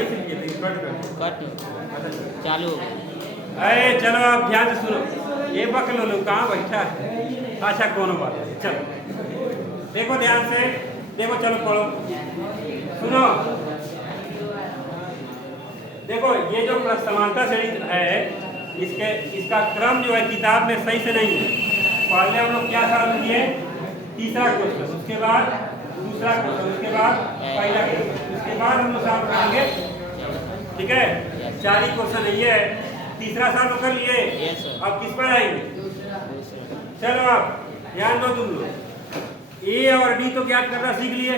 वहीं से लिए थे, कट चालू। अरे चलो आप ध्यान से सुनो, ये बकलो लोग कहाँ बैठा है। अच्छा कोनो बात नहीं, चलो देखो ध्यान से, देखो चलो पढ़ो, सुनो। देखो ये जो समांतर श्रेणी है, इसका क्रम जो है किताब में सही से नहीं है। पहले हम लोग क्या सवाल किए, तीसरा क्वेश्चन, उसके बाद दूसरा क्वेश्चन, उसके बाद पहला क्वेश्चन, उसके बाद हम लोग सवाल करेंगे, ठीक है। 4 ही क्वेश्चन है, ये तीसरा सवाल कर लिए। अब किस पर आएंगे, चलो आप ध्यान दो तुम लोग। ए और डी तो ज्ञात करना सीख लिए।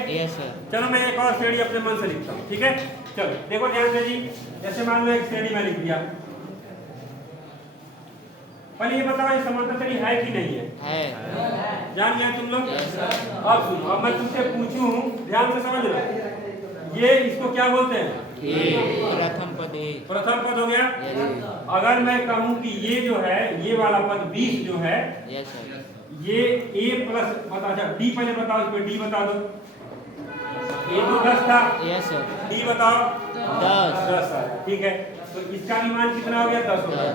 चलो मैं एक और श्रेणी अपने मन से लिखता हूँ, ठीक है। चलो देखो ध्यान से जी, जैसे मान लो एक श्रेणी में लिख दिया। पहले ये बताओ ये समांतर श्रेणी है कि नहीं है? जान गया तुम लोग? अब सुनो, अब मैं तुमसे पूछूं, ध्यान से समझ लो, ये इसको क्या बोलते हैं? प्रथम पद हो गया। अगर मैं कहूं कि ये जो है, ये वाला पद 20 जो है, ये a प्लस बता, डी पहले बताओ, इसमें डी बता दो। ए तो 10 था, डी बताओ 10 है, ठीक है। तो इसका भी मान कितना हो गया? 10 हो गया।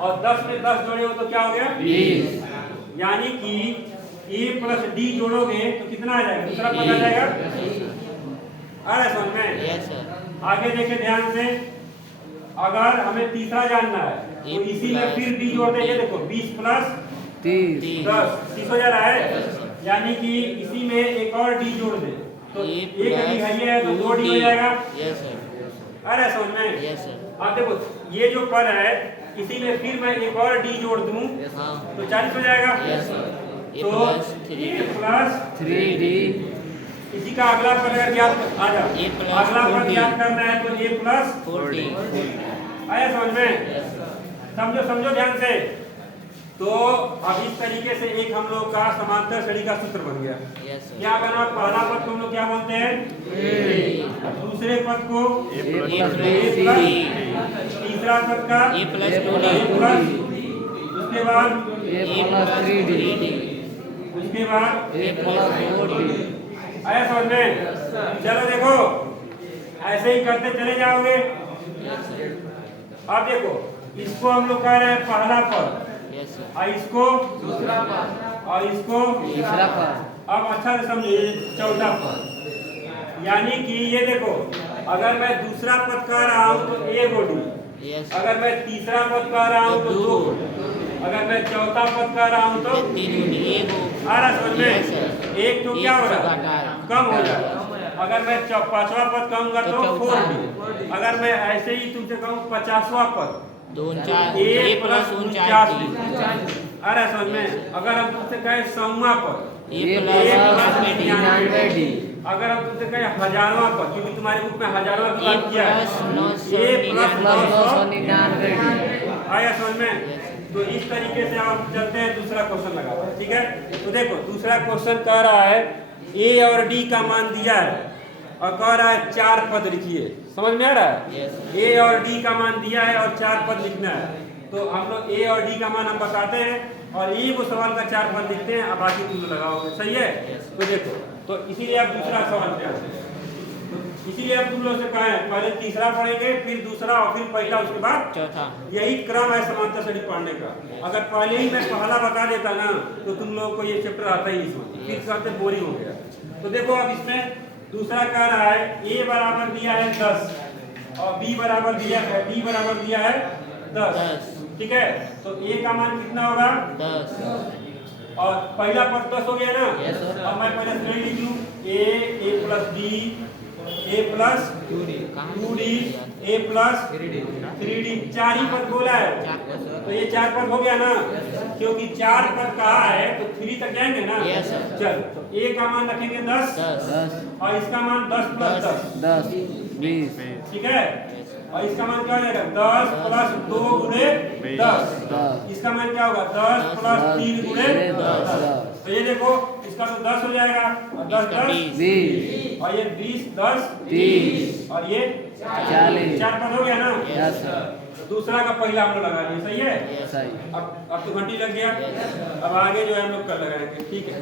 और 10 में 10 जोड़े हो तो क्या हो गया? 20। यानी कि a प्लस डी जोड़ोगे तो कितना आ जाएगा? दूसरा पद आ जाएगा। अरे समझ में? आगे देखे ध्यान से, अगर हमें तीसरा जानना है तो इसी में फिर डी जोड़ देंगे। देखो 20 प्लस 30 हो जा रहा है, यानी कि इसी में एक और डी जोड़ दे तो एक डी है तो 2 डी हो जाएगा। अरे समझ में? आप देखो ये जो पद है, इसी में फिर मैं एक और डी जोड़ दूं तो 40 हो जाएगा। तो a प्लस 3d, इसी का अगला पद अगर ज्ञात आ जाओ, अगला पद ज्ञात करना है तो a प्लस 40। आया समझ में? समझो ध्यान से। तो अब इस तरीके से एक हम लोग का समांतर श्रेणी का सूत्र बन गया। क्या बना? पहला पद को हम लोग क्या बोलते हैं? दूसरे पद को a प्लस, तीसरा पद का a प्लस, उसके बाद a प्लस 3d, उसके बाद a प्लस 4d। आया समझ में? चलो देखो ऐसे ही करते चले जाओगे। अब देखो इसको हम लोग कह रहे हैं पहला पद, और इसको दूसरा पद, और इसको तीसरा पद। अब अच्छा से समझिए, चौथा पद। यानी कि ये देखो, अगर मैं दूसरा पद कह रहा हूँ तो a गोडी, अगर मैं तीसरा पद कह रहा हूँ तो 2, अगर मैं चौथा पद कह रहा हूँ तो 3। आ रहा समझ में? एक तो क्या हो रहा है? कम हो जाएगा। अगर मैं पांचवा पद कहूँगा तो 4d। अगर मैं ऐसे ही तुमसे कहूँ 50वां पद, a प्लस 49d। अरे समझ में? अगर हम तुमसे कहें 100वां पद, a प्लस 99d। अगर हम तुमसे कहें 1000वां पद, क्योंकि तुम्हारे बुक में 1000वां की बात किया है, a प्लस 999d। आया समझ में? तो इस तरीके से हम चलते हैं, दूसरा क्वेश्चन लगाते हैं, ठीक है। तो देखो दूसरा क्वेश्चन कह रहा है a और d का मान दिया है और कह रहा है 4 पद लिखिए। समझ में आ रहा है? a और d का मान दिया है और 4 पद लिखना है। तो हम लोग a और d का मान हम बताते हैं और एक सवाल का 4 पद लिखते हैं, अब बाकी तुम लगाओगे। सही है? तो देखो, तो इसीलिए आप दूसरा सवाल पे आते हैं। इसीलिए अब तुम लोग से कहा है पहले तीसरा पढ़ेंगे, फिर दूसरा और फिर पहला, उसके बाद चौथा। यही क्रम है समांतर श्रेणी पढ़ने का। अगर पहले ही मैं पहला बता देता ना तो तुम लोगों को ये चैप्टर आता ही नहीं, फिर करते बोरिंग हो गया। तो देखो अब इसमें दूसरा कह रहा है a बराबर दिया है 10 और b बराबर दिया है, d बराबर दिया है 10, ठीक है। तो a का मान कितना होगा? 10। और पहला पद 10 हो गया ना। अब मैं पहले श्रेणी लिख लूं, a plus b, a plus 2d, a plus 3d। 4 ही पद बोला है, तो ये 4 पद हो गया ना। क्योंकि 4 पद कहा है तो 3 तक जाएंगे ना। चल, तो a का मान रखेंगे 10 और इसका मान 10 प्लस 10 20, ठीक है। और इसका मान क्या हो जाएगा? 10 प्लस 2 गुणे 10। इसका मान क्या होगा? 10 प्लस 3 गुणे 10। तो ये देखो इसका तो 10 हो जाएगा और 10 10 20, और ये 20 10 30, और ये 40। 4 पद हो गया ना। दूसरा का पहला हम लोग लगा दिए। सही है? अब तो घंटी लग गया। अब आगे जो है हम लोग कर लगाएंगे, ठीक है।